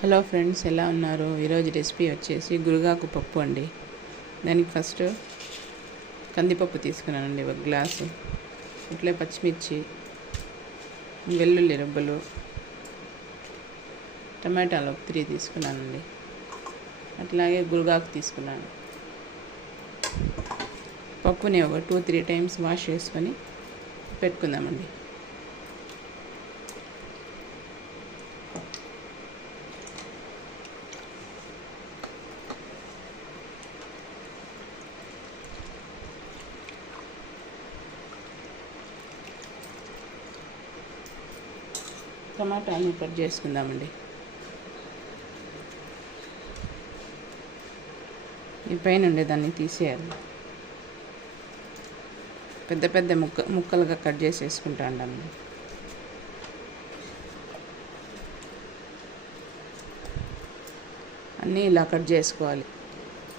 Hello friends ఎలా ఉన్నారు? ఈరోజు రెసిపీ వచ్చేసి గురుగాకు పప్పు అండి. దానికి ఫస్ట్ కందిపప్పు తీసుకున్నానండి ఒక గ్లాసు. ఇట్లే పచ్చిమిర్చి వెల్లుల్లి రెబ్బలు టమాటాలు ఒక త్రీ తీసుకున్నానండి. అట్లాగే గురుగాకు తీసుకున్నాను. పప్పుని ఒక టూ త్రీ టైమ్స్ వాష్ చేసుకొని పెట్టుకుందామండి. టమాటాని కట్ చేసుకుందామండి. ఈ పైన ఉండేదాన్ని తీసేయాలి. పెద్ద పెద్ద ముక్క ముక్కలుగా కట్ చేసి వేసుకుంటా అన్నీ ఇలా కట్ చేసుకోవాలి.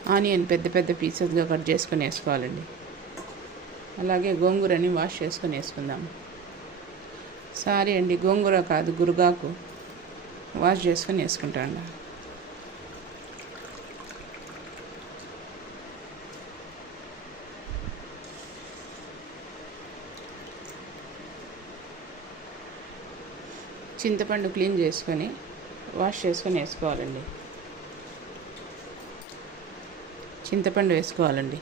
ఆనియన్ పెద్ద పెద్ద పీసెస్గా కట్ చేసుకొని వేసుకోవాలండి అలాగే గోంగూరని వాష్ చేసుకొని వేసుకుందాము సారీ అండి గోంగూర కాదు గురుగాకు. వాష్ చేసుకొని వేసుకుంటాను చింతపండు క్లీన్ చేసుకొని వాష్ చేసుకొని వేసుకోవాలండి. చింతపండు వేసుకోవాలండి.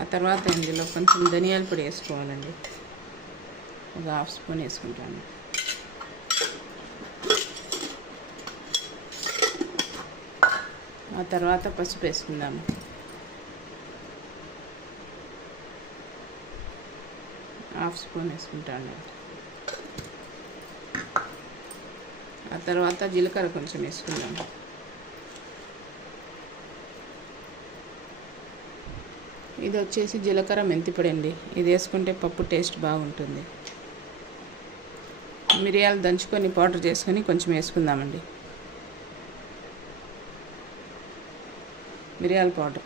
ఆ తర్వాత ఇందులో కొంచెం ధనియాల పొడి వేసుకోవాలండి. ఒక హాఫ్ స్పూన్ వేసుకుంటాను ఆ తర్వాత పసుపు వేసుకుందాము. హాఫ్ స్పూన్ వేసుకుంటాను. ఆ తర్వాత జీలకర్ర కొంచెం వేసుకుందాము. ఇది వచ్చేసి జీలకర్ర మెంతిపొడి అండి. ఇది వేసుకుంటే పప్పు టేస్ట్ బాగుంటుంది. మిరియాలు దంచుకొని పౌడర్ చేసుకొని కొంచెం వేసుకుందామండి. మిరియాల పౌడర్.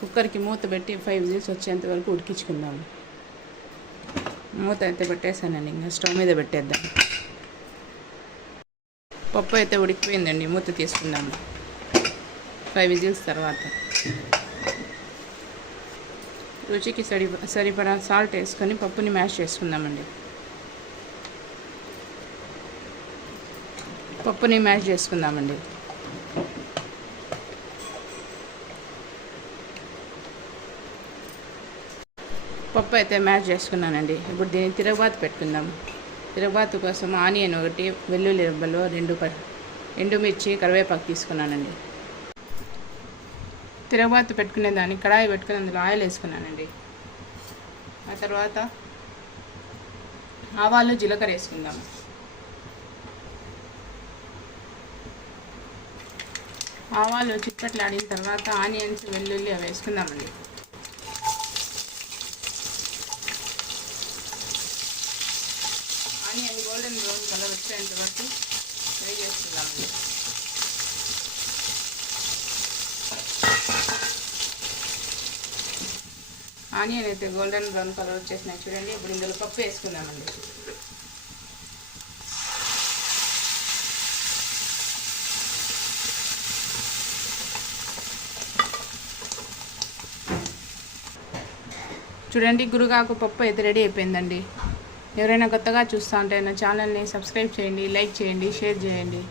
కుక్కర్కి మూత పెట్టి ఫైవ్ విజిల్స్ వచ్చేంత వరకు ఉడికించుకుందాము మూత అయితే పెట్టేసానండి ఇంకా స్టవ్ మీద పెట్టేద్దాం. పప్పు అయితే ఉడికిపోయిందండి మూత తీసుకుందాము ఫైవ్ విజిల్స్ తర్వాత. రుచికి సరి సరిపడా సాల్ట్ వేసుకొని పప్పుని మ్యాష్ చేసుకుందామండి. పప్పుని మ్యాష్ చేసుకుందామండి. పప్పు అయితే మ్యాష్ చేసుకున్నానండి. ఇప్పుడు దీన్ని తిరగబాత్ పెట్టుకుందాం. తిరగబాత్ కోసం ఆనియన్ ఒకటి వెల్లుల్లి రెబ్బలు రెండు ఎండుమిర్చి కరివేపాకు తీసుకున్నానండి. తిరగబాతు పెట్టుకునే దాన్ని కడాయి పెట్టుకుని అందులో ఆయిల్ వేసుకున్నానండి. ఆ తర్వాత ఆవాలు జీలకర్ర వేసుకుందాము ఆవాలు చిక్కట్లు ఆడిన తర్వాత ఆనియన్స్ వెల్లుల్లి అవి వేసుకుందామండి. ఆనియన్ గోల్డెన్ బ్రౌన్ కలర్ వచ్చేంత వరకు ఫ్రై చేసుకుందామండి ఆనియన్ అయితే గోల్డెన్ బ్రౌన్ కలర్ వచ్చేసినాయి చూడండి. ఇప్పుడు ఇందులో పప్పు వేసుకుందామండి. చూడండి గురుగాకు పప్పు అయితే రెడీ అయిపోయిందండి. ఎవరైనా కొత్తగా చూస్తూ ఉంటే నా ఛానల్ని సబ్స్క్రైబ్ చేయండి లైక్ చేయండి షేర్ చేయండి.